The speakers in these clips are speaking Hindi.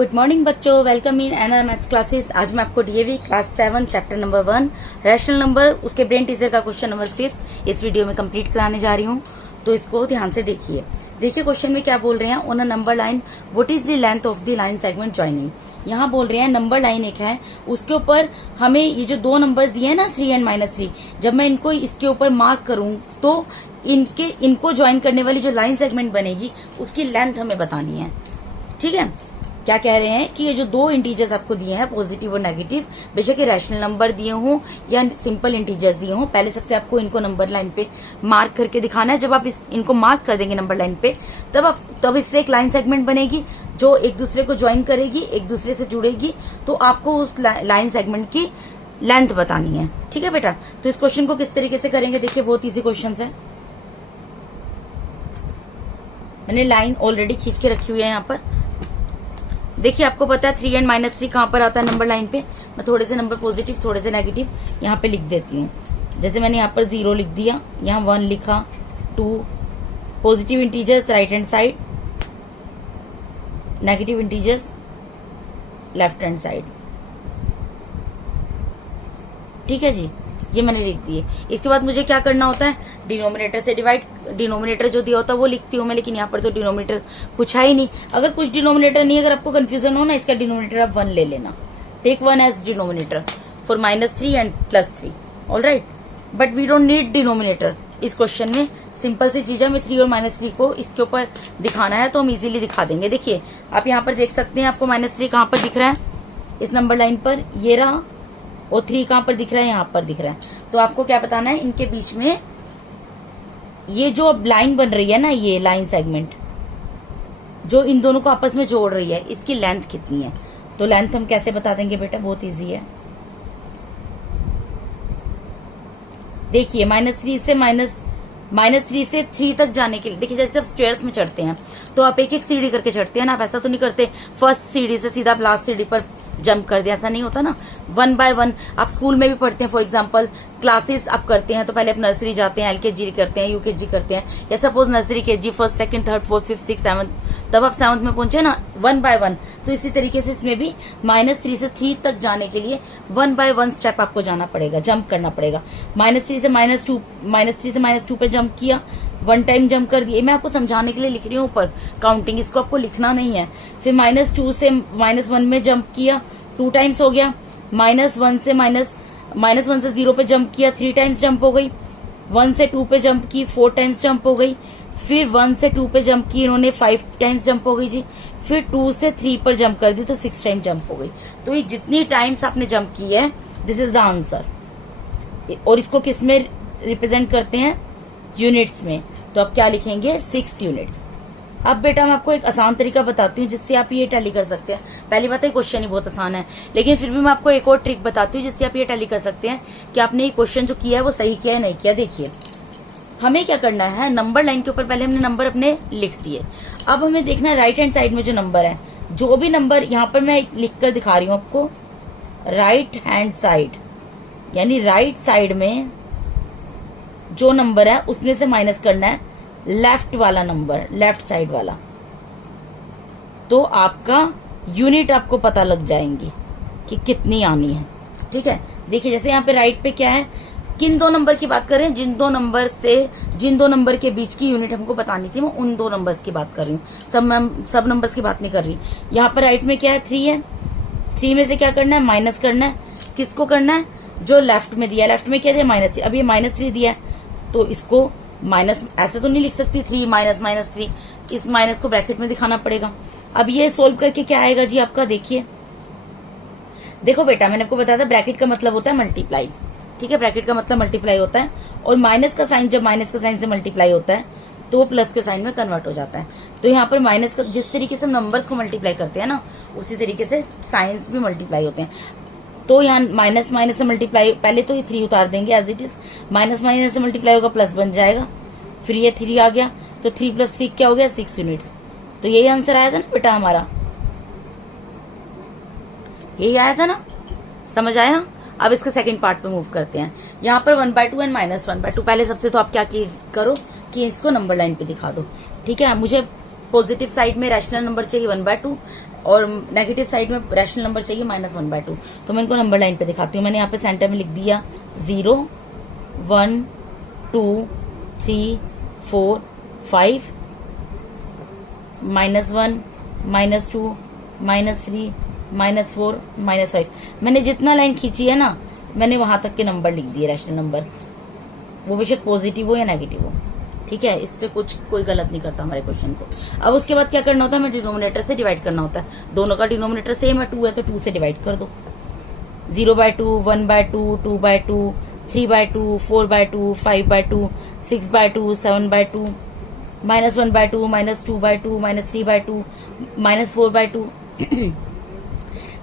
गुड मॉर्निंग बच्चों, welcome in NR maths classes. आज मैं आपको DAV class 7 chapter number 1 rational number उसके ब्रेन टीचर का क्वेश्चन नंबर 5 इस वीडियो में कंप्लीट कराने जा रही हूँ। तो इसको ध्यान से देखिए। देखिए क्वेश्चन में क्या बोल रहे हैं। On a number line what is the length of the line segment joining. यहाँ बोल रहे हैं नंबर लाइन एक है, उसके ऊपर हमें ये जो दो नंबर्स दिए हैं ना 3 एंड -3, जब मैं इनको इसके ऊपर मार्क करूं तो इनको ज्वाइन करने वाली जो लाइन सेगमेंट बनेगी उसकी लेंथ हमें बतानी है। ठीक है, क्या कह रहे हैं कि ये जो दो इंटीजर्स आपको दिए हैं पॉजिटिव और नेगेटिव, बेशक ये रैशनल नंबर दिए हों या सिंपल इंटीजर्स दिए हों, पहले सबसे आपको इनको नंबर लाइन पे मार्क करके दिखाना है। जब आप इनको मार्क कर देंगे नंबर लाइन पे तब इससे एक लाइन सेगमेंट बनेगी जो एक दूसरे को ज्वाइन करेगी, एक दूसरे से जुड़ेगी। तो आपको उस लाइन सेगमेंट की लेंथ बतानी है। ठीक है बेटा, तो इस क्वेश्चन को किस तरीके से करेंगे देखिए, बहुत ईजी क्वेश्चन है। मैंने लाइन ऑलरेडी खींच के रखी हुई है यहाँ पर। देखिए आपको पता है 3 एंड -3 कहाँ पर आता है नंबर लाइन पे। मैं थोड़े से नंबर पॉजिटिव थोड़े से नेगेटिव यहाँ पे लिख देती हूँ। जैसे मैंने यहाँ पर 0 लिख दिया, यहाँ 1 लिखा, 2 positive integers right hand side, negative integers left hand side. ठीक है जी, ये मैंने लिख दिए। इसके बाद मुझे क्या करना होता है, डिनोमिनेटर से डिवाइड। डिनोमिनेटर जो दिया होता है वो लिखती हूँ मैं, लेकिन यहाँ पर तो डिनोमिनेटर कुछ है ही नहीं। अगर कुछ डिनोमिनेटर नहीं, अगर आपको कंफ्यूजन हो ना, इसका डिनोमिनेटर आप 1 ले लेना। Take 1 as denominator for -3 and +3। All right, but we don't need denominator इस क्वेश्चन में। सिंपल सी चीज है, हमें 3 और -3 को इसके ऊपर दिखाना है तो हम इजीली दिखा देंगे। देखिए आप यहाँ पर देख सकते हैं, आपको -3 कहाँ पर दिख रहा है इस नंबर लाइन पर, ये रहा, और 3 कहाँ पर दिख रहा है, यहाँ पर दिख रहा है। तो आपको क्या बताना है, इनके बीच में ये जो अब लाइन बन रही है ना, ये लाइन सेगमेंट जो इन दोनों को आपस में जोड़ रही है, इसकी लेंथ कितनी है। तो लेंथ हम कैसे बता देंगे बेटा, बहुत इजी है। देखिए -3 से 3 तक जाने के लिए, देखिए जैसे आप स्टेयर्स में चढ़ते हैं तो आप एक एक सीढ़ी करके चढ़ते हैं ना, आप ऐसा तो नहीं करते फर्स्ट सीढ़ी से सीधा लास्ट सीढ़ी पर जंप कर दिया, ऐसा नहीं होता ना। 1 बाय 1 आप स्कूल में भी पढ़ते हैं। फॉर एग्जांपल क्लासेस आप करते हैं तो पहले आप नर्सरी जाते हैं, LKG करते हैं, UKG करते हैं, या suppose nursery KG 1st 2nd 3rd 4th 5th 6th 7th, तब आप 7th में पहुंचे ना 1 बाय 1। तो इसी तरीके से इसमें भी -3 से 3 तक जाने के लिए 1 बाय 1 स्टेप आपको जाना पड़ेगा, जंप करना पड़ेगा। -3 से -2 पे जंप किया, 1 टाइम जंप कर दिए। मैं आपको समझाने के लिए लिख रही हूँ ऊपर काउंटिंग, इसको आपको लिखना नहीं है। फिर -2 से -1 में जंप किया, 2 टाइम्स हो गया। -1 से 0 पे जंप किया, 3 टाइम्स जंप हो गई। 1 से 2 पे जंप की, 4 टाइम्स जंप हो गई। फिर 1 से 2 पे जंप की इन्होंने, 5 टाइम्स जंप हो गई जी। फिर 2 से 3 पर जंप कर दी तो 6 टाइम जंप हो गई। तो ये जितनी टाइम्स आपने जंप की है, दिस इज द आंसर। और इसको किस में रिप्रेजेंट करते हैं, यूनिट्स में। तो आप क्या लिखेंगे, 6 यूनिट्स। अब बेटा मैं आपको एक आसान तरीका बताती हूँ जिससे आप ये टैली कर सकते हैं। पहली बात है क्वेश्चन ही बहुत आसान है, लेकिन फिर भी मैं आपको एक और ट्रिक बताती हूँ जिससे आप ये टैली कर सकते हैं कि आपने ये क्वेश्चन जो किया है वो सही किया है नहीं किया। देखिए हमें क्या करना है, नंबर लाइन के ऊपर पहले हमने नंबर अपने लिख दिए। अब हमें देखना है राइट हैंड साइड में जो नंबर है, जो भी नंबर यहाँ पर मैं लिख कर दिखा रही हूँ आपको, राइट हैंड साइड यानी राइट साइड में जो नंबर है उसमें से माइनस करना है लेफ्ट वाला नंबर, लेफ्ट साइड वाला। तो आपका यूनिट आपको पता लग जाएंगी कि कितनी आनी है। ठीक है, देखिए जैसे यहाँ पे राइट पे क्या है, किन 2 नंबर की बात कर रहे हैं, जिन दो नंबर के बीच की यूनिट हमको बतानी थी, मैं उन 2 नंबर्स की बात कर रही हूँ, सब नंबर्स की बात नहीं कर रही। यहाँ पर राइट में क्या है, 3 है। 3 में से क्या करना है, माइनस करना है। किसको करना है, जो लेफ्ट में दिया है। लेफ्ट में क्या दिया, -3। अब ये -3 दिया है तो इसको माइनस, ऐसे तो नहीं लिख सकती 3 -3, इस माइनस को ब्रैकेट में दिखाना पड़ेगा। अब ये सोल्व करके क्या आएगा जी आपका, देखिए देखो बेटा मैंने आपको बताया था ब्रैकेट का मतलब होता है मल्टीप्लाई। ठीक है, ब्रैकेट का मतलब मल्टीप्लाई होता है, और माइनस का साइन जब माइनस का साइन से मल्टीप्लाई होता है तो वो प्लस के साइन में कन्वर्ट हो जाता है। तो यहाँ पर माइनस का, जिस तरीके से हम नंबर्स को मल्टीप्लाई करते हैं ना, उसी तरीके से साइंस भी मल्टीप्लाई होते हैं। तो यहाँ माइनस माइनस से मल्टीप्लाई, पहले तो ये 3 उतार देंगे as it is, minus minus से मल्टीप्लाई होगा प्लस बन जाएगा, फिर ये 3 आ गया, तो 3 + 3 क्या हो गया, 6 यूनिट्स। तो यही आंसर आया था ना बेटा हमारा, यही आया था ना, समझ आया। अब इसके सेकंड पार्ट पे मूव करते हैं। यहाँ पर 1/2 एंड -1/2। पहले सबसे तो आप क्या करो कि इसको नंबर लाइन पे दिखा दो। ठीक है, मुझे पॉजिटिव साइड में रैशनल नंबर चाहिए 1/2 और नेगेटिव साइड में रैशनल नंबर चाहिए -1/2। तो मैं इनको नंबर लाइन पे दिखाती हूँ। मैंने यहाँ पे सेंटर में लिख दिया 0 1 2 3 4 5 -1 -2 -3 -4 -5। मैंने जितना लाइन खींची है ना, मैंने वहां तक के नंबर लिख दिए रैशनल नंबर, वो बेशक पॉजिटिव हो या नेगेटिव हो। ठीक है, इससे कोई गलत नहीं करता हमारे क्वेश्चन को। अब उसके बाद क्या करना होता है, हमें डिनोमिनेटर से डिवाइड करना होता है। दोनों का डिनोमिनेटर सेम है, 2 है तो 2 से डिवाइड कर दो। 0/2 1/2 2/2 3/2 4/2 5/2 6/2 7/2 -1/2 -2/2 -3/2 -4/2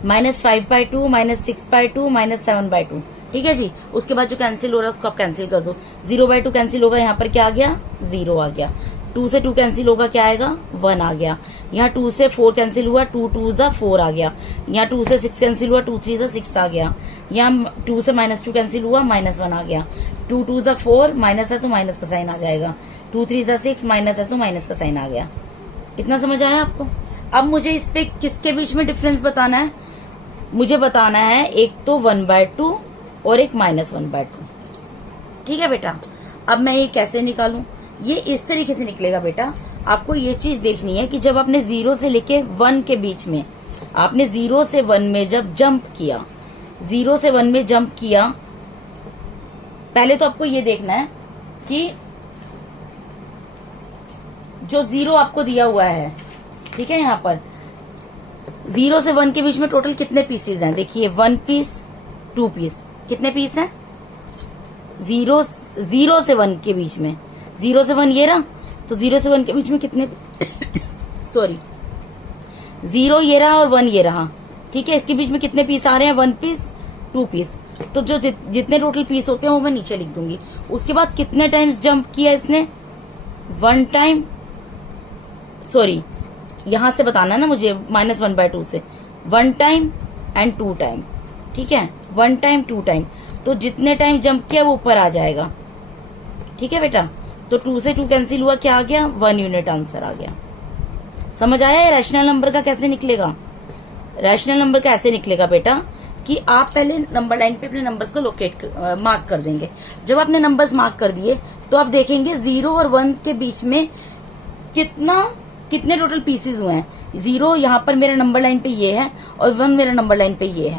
-5/2 -6/2 -7/2। ठीक है जी। उसके बाद जो कैंसिल हो रहा है उसको आप कैंसिल कर दो। 0/2 कैंसिल होगा, यहाँ पर क्या आ गया 0 आ गया। 2 से 2 कैंसिल होगा, क्या आएगा 1 आ गया। यहाँ 2 से 4 कैंसिल हुआ, 2 2 ज़ा 4 आ गया। यहाँ 2 से 6 कैंसिल हुआ, 2 3 ज़ा 6 आ गया। यहाँ 2 से -2 कैंसिल हुआ, -1 आ गया। 2 2 ज़ा 4, माइनस है तो माइनस का साइन आ जाएगा। 2 3 ज़ा 6, माइनस है तो माइनस का साइन आ गया। इतना समझ आया आपको? अब मुझे इस पे किसके बीच में डिफरेंस बताना है, मुझे बताना है एक तो 1/2 और एक -1/2। ठीक है बेटा। अब मैं ये कैसे निकालूं, ये इस तरीके से निकलेगा बेटा। आपको ये चीज देखनी है कि जब आपने 0 से लेके 1 के बीच में, आपने 0 से 1 में जब जंप किया, 0 से 1 में जंप किया, पहले तो आपको ये देखना है कि जो 0 आपको दिया हुआ है, ठीक है, यहाँ पर 0 से 1 के बीच में टोटल कितने पीसेज हैं। देखिए 1 पीस 2 पीस, कितने पीस हैं 0 से 1 के बीच में। 0 से 1 ये रहा, तो 0 से 1 के बीच में कितने सॉरी 0 ये रहा और 1 ये रहा। ठीक है, इसके बीच में कितने पीस आ रहे हैं 1 पीस 2 पीस। तो जो जितने टोटल पीस होते हैं वो मैं नीचे लिख दूंगी। उसके बाद कितने टाइम्स जंप किया इसने 1 टाइम, सॉरी यहां से बताना है ना मुझे -1/2 से 1 टाइम एंड 2 टाइम। ठीक है, 1 टाइम 2 टाइम, तो जितने टाइम जंप किया वो ऊपर आ जाएगा। ठीक है बेटा, तो 2 से 2 कैंसिल हुआ, क्या आ गया 1 यूनिट आंसर आ गया। समझ आया रैशनल नंबर का कैसे निकलेगा। रैशनल नंबर का ऐसे निकलेगा बेटा कि आप पहले नंबर लाइन पे अपने नंबर्स को मार्क कर देंगे। जब आपने नंबर्स मार्क कर दिए तो आप देखेंगे 0 और 1 के बीच में कितने टोटल पीसेज हुए हैं। 0 यहाँ पर मेरे नंबर लाइन पे ये है और 1 मेरे नंबर लाइन पे ये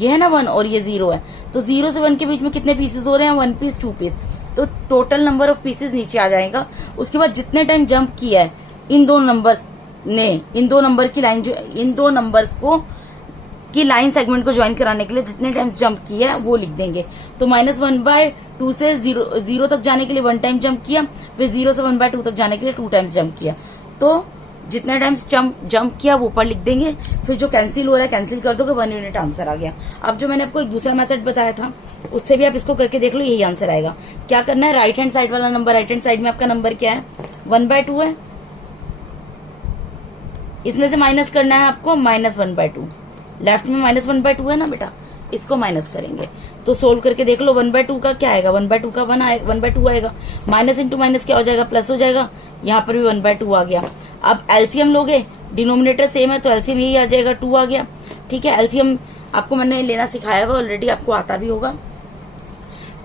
है ना 1 और ये 0 है। तो 0 से 1 के बीच में कितने पीसेज हो रहे हैं 1 पीस 2 पीस, तो टोटल नंबर ऑफ पीसेज नीचे आ जाएगा। उसके बाद जितने टाइम जंप किया है इन दो नंबर्स ने, इन दो नंबर की लाइन, जो इन दो नंबर्स को की लाइन सेगमेंट को ज्वाइन कराने के लिए जितने टाइम्स जंप किया है वो लिख देंगे। तो -1/2 से 0 तक जाने के लिए 1 टाइम जंप किया, फिर 0 से 1/2 तक जाने के लिए 2 टाइम्स जंप किया। तो जितना टाइम्स जंप किया वो ऊपर लिख देंगे, फिर जो कैंसिल हो रहा है कैंसिल कर दोगे, 1 यूनिट आंसर आ गया। अब जो मैंने आपको एक दूसरा मेथड बताया था उससे भी आप इसको करके देख लो, यही आंसर आएगा। क्या करना है, राइट हैंड साइड वाला नंबर, राइट हैंड साइड में आपका नंबर क्या है 1/2 है, इसमें से माइनस करना है आपको -1/2। लेफ्ट में -1/2 है ना बेटा, इसको माइनस करेंगे। तो सोल्व करके देख लो 1/2 का क्या आएगा, 1/2 का 1/2 आएगा। माइनस इंटू माइनस क्या हो जाएगा, प्लस हो जाएगा। यहाँ पर भी 1/2 आ गया। अब एलसीएम लोगे, डिनोमिनेटर सेम है तो एलसीएम यही आ जाएगा, 2 आ गया। ठीक है, एलसीएम आपको मैंने लेना सिखाया हुआ ऑलरेडी, आपको आता भी होगा।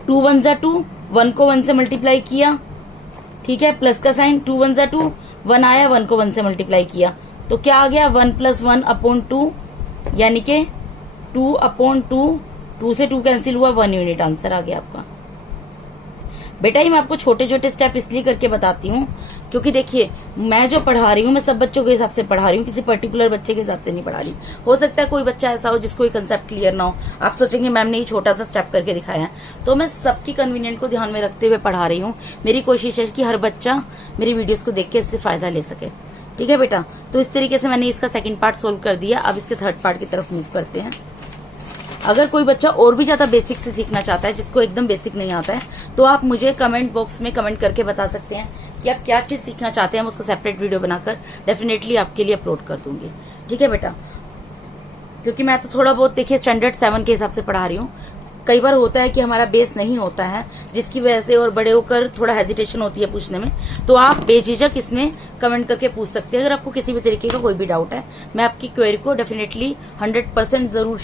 2 1 ज़ा 2, 1 को 1 से मल्टीप्लाई किया, ठीक है, प्लस का साइन, 2 1 ज़ा 2, 1 आया, 1 को 1 से मल्टीप्लाई किया तो क्या आ गया 1 + 1/2, यानी कि 2/2। 2 से 2 कैंसिल हुआ, 1 यूनिट आंसर आ गया आपका। बेटा ये मैं आपको छोटे छोटे स्टेप इसलिए करके बताती हूँ क्योंकि देखिए मैं जो पढ़ा रही हूँ मैं सब बच्चों के हिसाब से पढ़ा रही हूँ, किसी पर्टिकुलर बच्चे के हिसाब से नहीं पढ़ा रही। हो सकता है कोई बच्चा ऐसा हो जिसको ये कंसेप्ट क्लियर ना हो, आप सोचेंगे मैम ने ये छोटा सा स्टेप करके दिखाया है, तो मैं सबकी कन्वीनियंट को ध्यान में रखते हुए पढ़ा रही हूँ। मेरी कोशिश है कि हर बच्चा मेरी वीडियोस को देख के इससे फायदा ले सके। ठीक है बेटा, तो इस तरीके से मैंने इसका सेकंड पार्ट सोल्व कर दिया। अब इसके थर्ड पार्ट की तरफ मूव करते हैं। अगर कोई बच्चा और भी ज्यादा बेसिक से सीखना चाहता है, जिसको एकदम बेसिक नहीं आता है, तो आप मुझे कमेंट बॉक्स में कमेंट करके बता सकते हैं कि आप क्या चीज सीखना चाहते हैं। मैं उसका सेपरेट वीडियो बनाकर डेफिनेटली आपके लिए अपलोड कर दूंगी। ठीक है बेटा, क्योंकि मैं तो थोड़ा बहुत देखिए स्टैंडर्ड 7 के हिसाब से पढ़ा रही हूँ, कई बार होता है कि हमारा बेस नहीं होता है, जिसकी वजह से और बड़े होकर थोड़ा हेजिटेशन होती है पूछने में, तो आप बेझिझक इसमें कमेंट करके पूछ सकते हैं। अगर आपको किसी भी तरीके का कोई भी डाउट है, मैं आपकी क्वेरी को डेफिनेटली 100% जरूर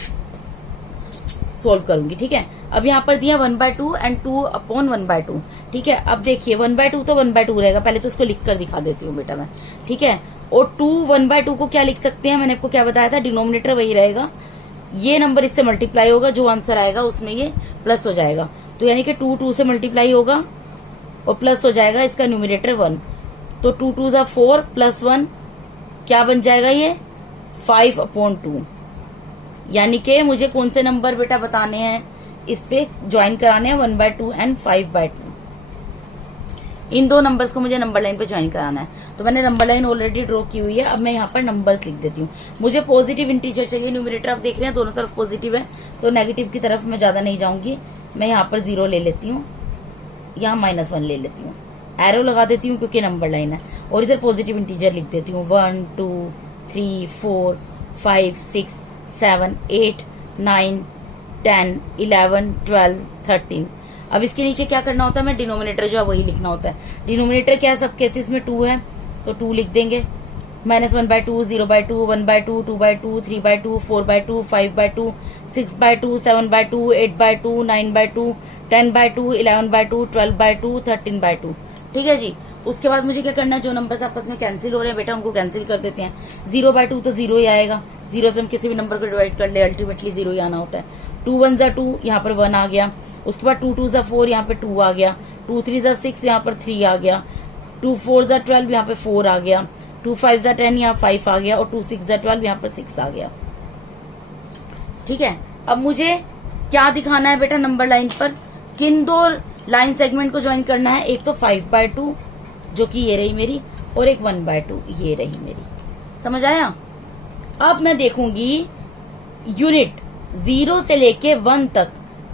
सोल्व करूंगी। ठीक है, अब यहाँ पर दिया 1/2 एंड 2/1/2। ठीक है, अब देखिए 1/2 तो 1/2 रहेगा, पहले तो उसको लिख कर दिखा देती हूँ बेटा मैं। ठीक है, और 2 1/2 को क्या लिख सकते हैं, मैंने आपको क्या बताया था, डिनोमिनेटर वही रहेगा, ये नंबर इससे मल्टीप्लाई होगा, जो आंसर आएगा उसमें ये प्लस हो जाएगा। तो यानी कि 2 से मल्टीप्लाई होगा और प्लस हो जाएगा इसका न्यूमिनेटर 1। तो 2 2 = 4 प्लस 1 क्या बन जाएगा, ये 5/2। यानी कि मुझे कौन से नंबर बेटा बताने हैं, इस पे ज्वाइन कराने हैं 1/2 एंड 5/2। इन दो नंबर्स को मुझे नंबर लाइन पे ज्वाइन कराना है। तो मैंने नंबर लाइन ऑलरेडी ड्रॉ की हुई है। अब मैं यहाँ पर नंबर्स लिख देती हूँ। मुझे पॉजिटिव इंटीजर चाहिए, न्यूमरेटर आप देख रहे हैं दोनों तरफ पॉजिटिव है, तो नेगेटिव की तरफ मैं ज्यादा नहीं जाऊंगी। मैं यहाँ पर 0 ले लेती हूँ, यहाँ -1 ले लेती हूँ, एरो लगा देती हूँ क्योंकि नंबर लाइन है, और इधर पॉजिटिव इंटीजर लिख देती हूँ 1 2 3 4 5 6 7 8 9 10 11 12 13। अब इसके नीचे क्या करना होता है, मैं डिनोमिनेटर जो है वही लिखना होता है। डिनोमिनेटर क्या है, सब केसेस में 2 है, तो 2 लिख देंगे। -1/2 0/2 1/2 2/2 3/2 4/2 5/2 6/2 7/2 8/2 9/2 10/2 11/2 12/2 13/2। ठीक है जी। उसके बाद मुझे क्या करना है, जो नंबर्स आपस में कैंसिल हो रहे हैं बेटा उनको कैंसिल कर देते हैं। 0/2 तो 0 ही आएगा, 0 से हम किसी भी नंबर को डिवाइड कर ले अल्टीमेटली 0 ही आना होता है। 2 1 = 2, यहाँ पर 1 आ गया। उसके बाद 2 2 = 4, यहाँ पे 2 आ गया। 2 3 = 6, यहाँ पर 3 आ गया। 2 4 = 12, यहाँ पे 4 आ गया। 2 5 = 10, यहाँ 5 आ गया। और 2 6 = 12, यहाँ पर 6 आ गया। ठीक है, अब मुझे क्या दिखाना है बेटा नंबर लाइन पर, किन दो लाइन सेगमेंट को ज्वाइन करना है। एक तो 5/2 जो कि ये रही मेरी, और एक 1/2 ये रही मेरी। समझ आया। अब मैं देखूंगी यूनिट 0 से लेके 1 तक।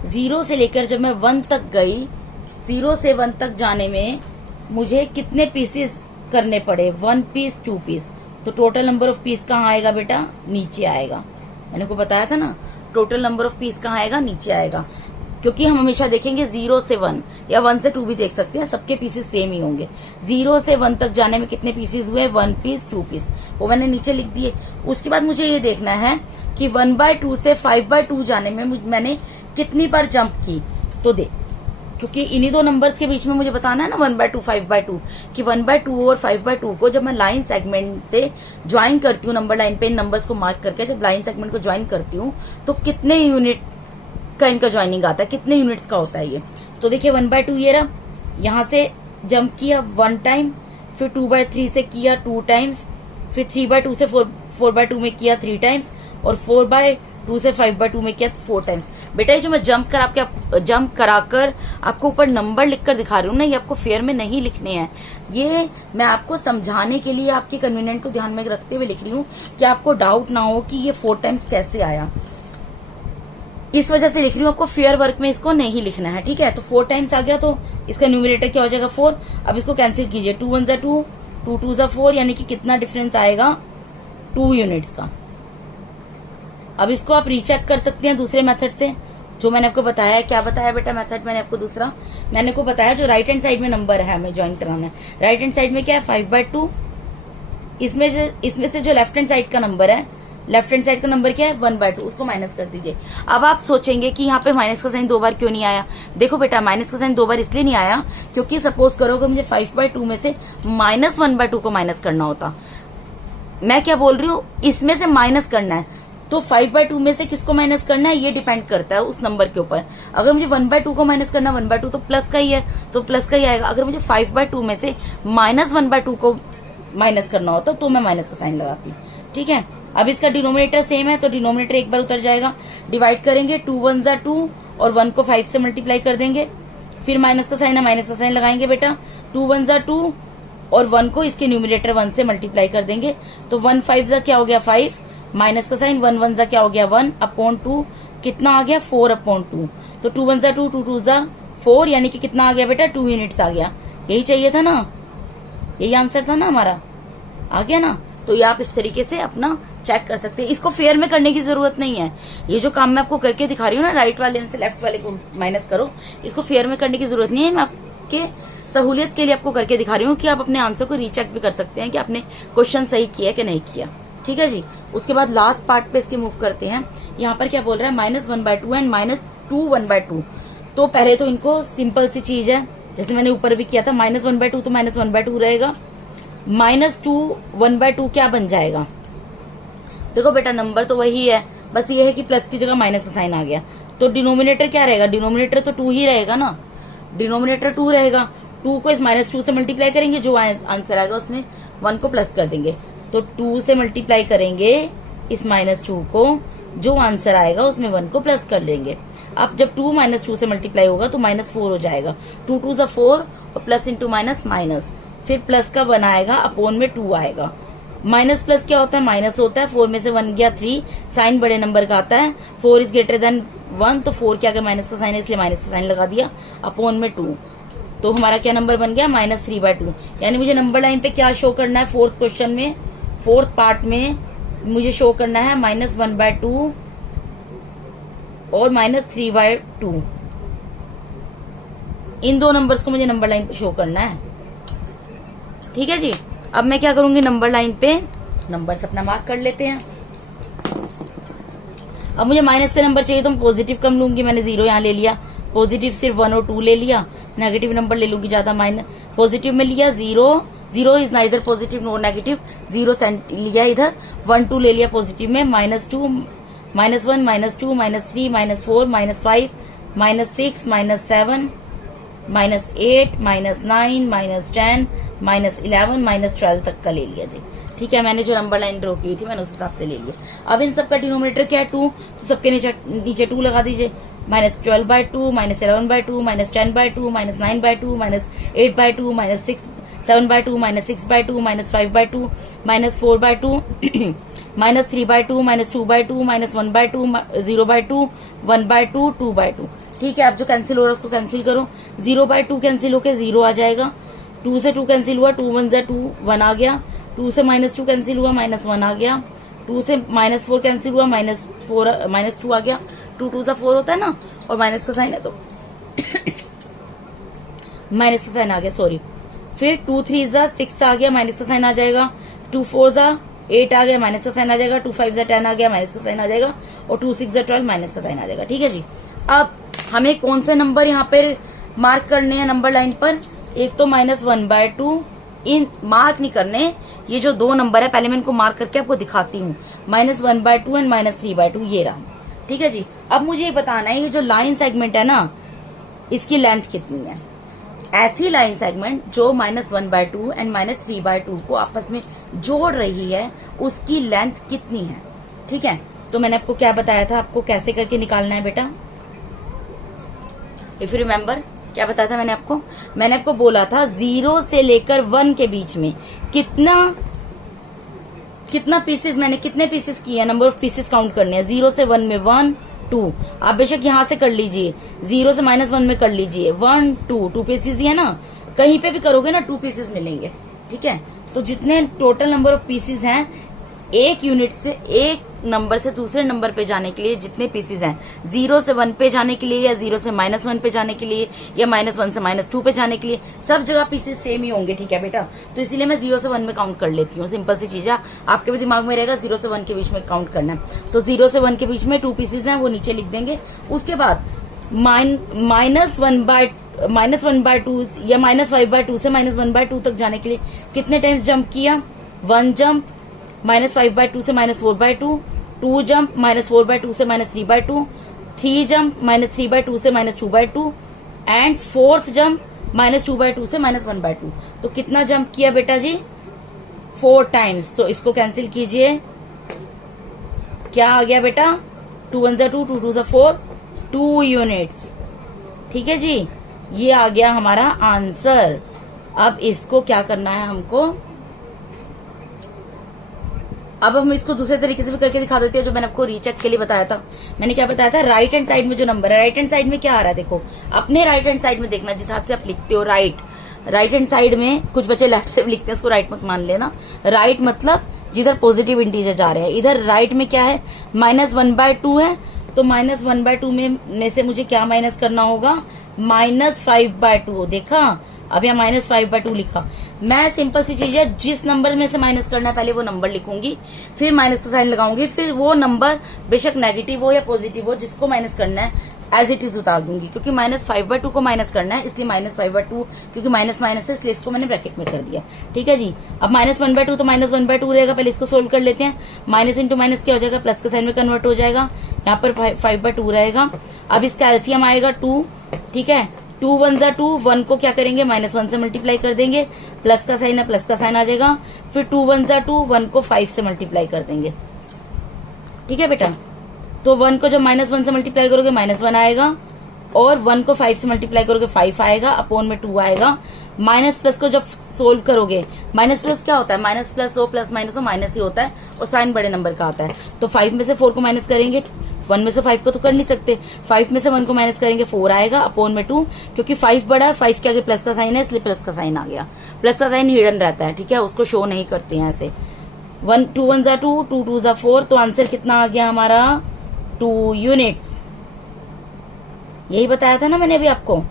0 से लेकर जब मैं 1 तक गई, 0 से 1 तक जाने में मुझे कितने पीसेस करने पड़े, 1 पीस 2 पीस। तो टोटल नंबर ऑफ पीस कहाँ आएगा बेटा, नीचे आएगा। मैंने को बताया था ना, टोटल नंबर ऑफ पीस कहाँ आएगा, नीचे आएगा। क्योंकि हम हमेशा देखेंगे 0 से 1 या 1 से 2 भी देख सकते हैं, सबके पीसेस सेम ही होंगे। 0 से 1 तक जाने में कितने पीसेस हुए, 1 पीस 2 पीस, वो मैंने नीचे लिख दिए। उसके बाद मुझे ये देखना है कि 1/2 से 5/2 जाने में मैंने कितनी बार जंप की। तो देख, क्योंकि इन्हीं दो नंबर्स के बीच में मुझे बताना है ना 1/2 5/2, कि 1/2 और 5/2 को जब मैं लाइन सेगमेंट से ज्वाइन करती हूँ, नंबर लाइन पे इन नंबर्स को मार्क करके जब लाइन सेगमेंट को ज्वाइन करती हूँ, तो कितने यूनिट का इनका ज्वाइनिंग आता है, कितने यूनिट्स का होता है ये। तो देखिए 1/2 ये रहा, यहाँ से जंप किया 1 टाइम, फिर 2/3 से किया 2 टाइम्स, फिर 3/2 से 4/2 में किया 3 टाइम्स, और 4/2 से 5/2 में किया 4 टाइम्स। बेटा ये जो मैं जंप कराकर आपको ऊपर नंबर लिखकर दिखा रही हूँ ना, ये आपको फेयर में नहीं लिखने हैं। ये मैं आपको समझाने के लिए आपके कन्वीनियंट को ध्यान में रखते हुए लिख रही हूँ कि आपको डाउट ना हो कि ये 4 टाइम्स कैसे आया। इस वजह से लिख रही हूँ, आपको फेयर वर्क में इसको नहीं लिखना है। ठीक है, तो 4 टाइम्स आ गया, तो इसका न्यूमरेटर क्या हो जाएगा 4। अब इसको कैंसिल कीजिए, 2 1 = 2, 2 2 = 4, यानी कि कितना डिफरेंस आएगा, 2 यूनिट्स का। अब इसको आप रीचेक कर सकते हैं दूसरे मेथड से, जो मैंने आपको बताया। क्या बताया बेटा मेथड मैंने आपको दूसरा, मैंने को बताया जो राइट हैंड साइड में नंबर है हमें ज्वाइन कराना है। राइट हैंड साइड में क्या है 5/2, इसमें से जो लेफ्ट हैंड साइड का नंबर है, लेफ्ट हैंड साइड का नंबर क्या है 1/2, उसको माइनस कर दीजिए। अब आप सोचेंगे कि यहाँ पे माइनस का साइन 2 बार क्यों नहीं आया। देखो बेटा माइनस का साइन 2 बार इसलिए नहीं आया क्योंकि सपोज करो कि मुझे 5/2 में से -1/2 को माइनस करना होता। मैं क्या बोल रही हूँ, इसमें से माइनस करना है, तो 5/2 में से किसको माइनस करना है ये डिपेंड करता है उस नंबर के ऊपर। अगर मुझे 1/2 को माइनस करना, 1/2 तो प्लस का ही है, तो प्लस का ही आएगा। अगर मुझे 5/2 में से -1/2 को माइनस करना होता तो मैं माइनस का साइन लगाती। ठीक है, अब इसका डिनोमिनेटर सेम है, तो डिनोमिनेटर एक बार उतर जाएगा। डिवाइड करेंगे, 2 1 = 2, और 1 को 5 से मल्टीप्लाई कर देंगे। फिर माइनस का साइन है, माइनस का साइन लगाएंगे बेटा। 2 1 = 2, और 1 को इसके न्यूमिनेटर 1 से मल्टीप्लाई कर देंगे। तो 1 5 क्या हो गया 5, माइनस का साइन 1 1 क्या हो गया 1/2, कितना आ गया 4/2। तो 2 1 = 2, 2 2 = 4, यानी कि कितना आ गया बेटा 2 यूनिट्स आ गया। यही चाहिए था ना, यही आंसर था ना हमारा, आ गया ना। तो ये आप इस तरीके से अपना चेक कर सकते हैं। इसको फेयर में करने की जरूरत नहीं है। ये जो काम मैं आपको करके दिखा रही हूँ ना, राइट वाले से लेफ्ट वाले को माइनस करो, इसको फेयर में करने की जरूरत नहीं है। मैं आपके सहूलियत के लिए आपको करके दिखा रही हूँ कि आप अपने आंसर को रीचेक भी कर सकते हैं कि आपने क्वेश्चन सही किया कि नहीं किया। ठीक है जी। उसके बाद लास्ट पार्ट पे इसके मूव करते हैं। यहाँ पर क्या बोल रहा है, -1/2 एंड -2 1/2। तो पहले तो इनको सिंपल सी चीज है, जैसे मैंने ऊपर भी किया था, -1/2 तो -1/2 रहेगा, -2 1/2 क्या बन जाएगा। देखो बेटा नंबर तो वही है, बस ये है कि प्लस की जगह माइनस का साइन आ गया। तो डिनोमिनेटर क्या रहेगा, डिनोमिनेटर तो 2 ही रहेगा ना, डिनोमिनेटर 2 रहेगा। 2 को इस -2 से मल्टीप्लाई करेंगे, जो आंसर आएगा उसमें 1 को प्लस कर देंगे। तो 2 से मल्टीप्लाई करेंगे इस -2 को, जो आंसर आएगा उसमें 1 को प्लस कर देंगे। अब जब 2 -2 से मल्टीप्लाई होगा तो -4 हो जाएगा। 2 2 = 4 और प्लस इंटू माइनस माइनस, फिर प्लस का 1 आएगा, अपोन में 2 आएगा। माइनस प्लस क्या होता है, माइनस होता है। 4 में से 1 गया 3, साइन बड़े नंबर का आता है। 4 इज ग्रेटर देन 1, तो 4 क्या गया, माइनस का साइन है, इसलिए माइनस का साइन लगा दिया, अपोन में 2। तो हमारा क्या नंबर बन गया, -3/2। यानी मुझे नंबर लाइन पे क्या शो करना है, फोर्थ क्वेश्चन में, फोर्थ पार्ट में मुझे शो करना है -1/2 और -3/2। इन दो नंबर्स को मुझे नंबर लाइन पे शो करना है। ठीक है जी। अब मैं क्या करूंगी, नंबर लाइन पे नंबर्स अपना मार्क कर लेते हैं। अब मुझे माइनस के नंबर चाहिए तो मैं पॉजिटिव कम लूंगी, मैंने 0 यहाँ ले लिया, पॉजिटिव सिर्फ 1 और 2 ले लिया, नेगेटिव नंबर ले लूंगी ज्यादा, माइनस पॉजिटिव में लिया 0, 0 is neither positive NOR negative, 0 लिया इधर, 1 2 ले लिया पॉजिटिव में, -2 -1 -2 -3 -4 -5 -6 -7 -8 -9 -10 -11 -12 तक का ले लिया जी। ठीक है, मैंने जो नंबर लाइन ड्रॉ की हुई थी मैंने उस हिसाब से ले लिया। अब इन सबका डिनोमिनेटर क्या है, 2, तो सबके नीचे 2 लगा दीजिए। -12/2 -11/2 -10/2 -9/2 -8/2 -7/2 -6/2 -5/2 -4/2 -3/2 -2/2 -1/2 0/2 1/2 2/2। ठीक है, अब जो कैंसिल हो रहा है उसको कैंसिल करो। 0/2 कैंसिल होके 0 आ जाएगा। 2 से 2 कैंसिल हुआ, 2 1 = 2, 1 आ गया। 2 से -2 कैंसिल हुआ, -1 आ गया। 2 से -4 कैंसिल हुआ, -2 आ गया। 2 2 = 4 होता है ना, और माइनस का साइन है तो माइनस का साइन आ गया, सॉरी। फिर 2 3 = 6 आ गया, माइनस का साइन आ जाएगा। 2 4 = 8 आ गया, माइनस का साइन आ जाएगा। 2 5 = 10 आ गया, माइनस का साइन आ जाएगा। और 2 6 = 12, माइनस का साइन आ जाएगा। ठीक है जी। अब हमें कौन से नंबर यहाँ पर मार्क करने हैं नंबर लाइन पर, एक तो -1/2, इन मार्क नहीं करने, ये जो 2 नंबर है पहले मैं इनको मार्क करके आपको दिखाती हूँ। -1/2 एंड -3/2 ये रहा। ठीक है जी। अब मुझे ये बताना है, ये जो लाइन सेगमेंट है ना, इसकी लेंथ कितनी है। ऐसी लाइन सेगमेंट जो -1/2 एंड -3/2 को आपस में जोड़ रही है, उसकी लेंथ कितनी है। ठीक है, तो मैंने आपको क्या बताया था, आपको कैसे करके निकालना है बेटा, इफ यू रिमेम्बर, क्या बताया था मैंने आपको बोला था 0 से लेकर 1 के बीच में कितना पीसेस, मैंने कितने पीसेस किए हैं, नंबर ऑफ पीसेस काउंट करने हैं। 0 से 1 में 1 2, आप बेशक यहां से कर लीजिए, 0 से -1 में कर लीजिए, 1 2 पीसेस ही है ना, कहीं पे भी करोगे ना 2 पीसेस मिलेंगे। ठीक है, तो जितने टोटल नंबर ऑफ पीसेस हैं, एक यूनिट से एक नंबर से दूसरे नंबर पे जाने के लिए जितने पीसेस हैं, 0 से 1 पे जाने के लिए, या 0 से -1 पे जाने के लिए, या -1 से -2 पे जाने के लिए, सब जगह पीसेस सेम ही होंगे। ठीक है बेटा, तो इसीलिए मैं 0 से 1 में काउंट कर लेती हूँ। सिंपल सी चीज है, आपके भी दिमाग में रहेगा 0 से 1 के बीच में काउंट करना है। तो 0 से 1 के बीच में 2 पीसेस हैं, वो नीचे लिख देंगे। उसके बाद -1/2 या -5/2 से -1/2 तक जाने के लिए कितने टाइम्स जंप किया, 1 जंप, -5/2 से -4/2, 2 जंप, -4/2 से -3/2, 3 जंप, -3/2 से -2/2, एंड 4th जंप, -2/2 से -1/2। तो कितना जंप किया बेटा जी, 4 टाइम्स। तो इसको कैंसिल कीजिए, क्या आ गया बेटा, 2 1 = 2, 2 2 = 4, 2 यूनिट्स। ठीक है जी, ये आ गया हमारा आंसर। अब इसको क्या करना है हमको, अब हम इसको दूसरे तरीके से भी करके दिखा देते हैं, जो मैंने आपको रीचेक के लिए बताया था। मैंने क्या बताया था, राइट हैंड साइड में जो नंबर है, राइट हैंड साइड में क्या आ रहा है, देखो अपने राइट हैंड साइड में देखना, जिस हाथ से आप लिखते हो, राइट हैंड साइड में कुछ बच्चे लेफ्ट से भी लिखते हैं, उसको राइट मत मान लेना। राइट मतलब जिधर पॉजिटिव इंटीजर जा रहे हैं। इधर राइट में क्या है, -1/2 है, तो -1/2 में से मुझे क्या माइनस करना होगा, -5/2। देखा, अब यहाँ -5/2 लिखा। मैं सिंपल सी चीज है, जिस नंबर में से माइनस करना है पहले वो नंबर लिखूंगी, फिर माइनस का साइन लगाऊंगी, फिर वो नंबर बेशक नेगेटिव हो या पॉजिटिव हो, जिसको माइनस करना है एज इट इज उतार दूंगी। क्योंकि -5/2 को माइनस करना है, इसलिए -5/2, क्योंकि माइनस माइनस है इसलिए इसको मैंने ब्रैकेट में कर दिया। ठीक है जी। अब -1/2 तो -1/2 रहेगा, पहले इसको सोल्व कर लेते हैं। माइनस इंटू माइनस क्या हो जाएगा, प्लस के साइन में कन्वर्ट हो जाएगा। यहाँ पर 5/2 रहेगा। अब इसका एलसीएम आएगा 2। ठीक है, 2 1 जा 2, 1 को क्या करेंगे, -1 से मल्टीप्लाई कर देंगे, प्लस का साइन है, प्लस का साइन आ जाएगा। फिर 2 1 जा 2, 1 को 5 से मल्टीप्लाई कर देंगे। ठीक है बेटा, तो 1 को जब -1 से मल्टीप्लाई करोगे -1 आएगा, और 1 को 5 से मल्टीप्लाई करोगे 5 आएगा, अपॉन में 2 आएगा। माइनस प्लस को जब सोल्व करोगे, माइनस प्लस क्या होता है, माइनस प्लस हो, प्लस माइनस हो, माइनस ही होता है, और साइन बड़े नंबर का आता है। तो 5 में से 4 को माइनस करेंगे, 1 में से 5 को तो कर नहीं सकते, 5 में से 1 को माइनस करेंगे 4 आएगा, अपॉन में 2, क्योंकि 5 बड़ा है, 5 के आगे प्लस का साइन है, इसलिए प्लस का साइन आ गया। प्लस का साइन हिडन रहता है, ठीक है, उसको शो नहीं करते हैं ऐसे। 2 1 जा 2, 2 2 जा 4, तो आंसर कितना आ गया हमारा, 2 यूनिट्स। यही बताया था ना मैंने अभी आपको,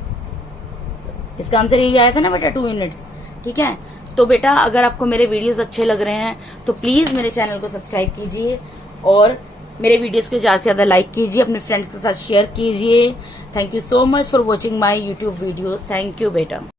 इसका आंसर यही आया था ना बेटा, 2 यूनिट्स। ठीक है, तो बेटा अगर आपको मेरे वीडियोस अच्छे लग रहे हैं तो प्लीज मेरे चैनल को सब्सक्राइब कीजिए, और मेरे वीडियोस को ज्यादा से ज्यादा लाइक कीजिए, अपने फ्रेंड्स के साथ शेयर कीजिए। Thank you so much for watching my YouTube videos. Thank you बेटा।